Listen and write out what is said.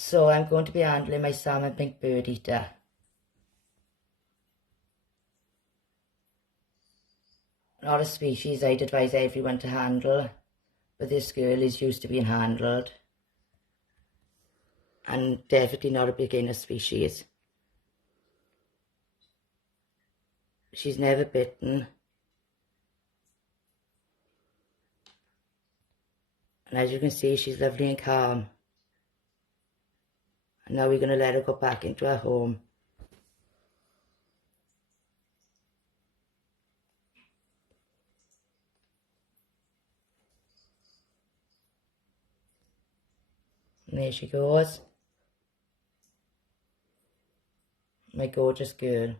So I'm going to be handling my salmon pink bird eater. Not a species I'd advise everyone to handle, but this girl is used to being handled. And definitely not a beginner species. She's never bitten. And as you can see, she's lovely and calm. And now we're going to let her go back into her home. And there she goes. My gorgeous girl.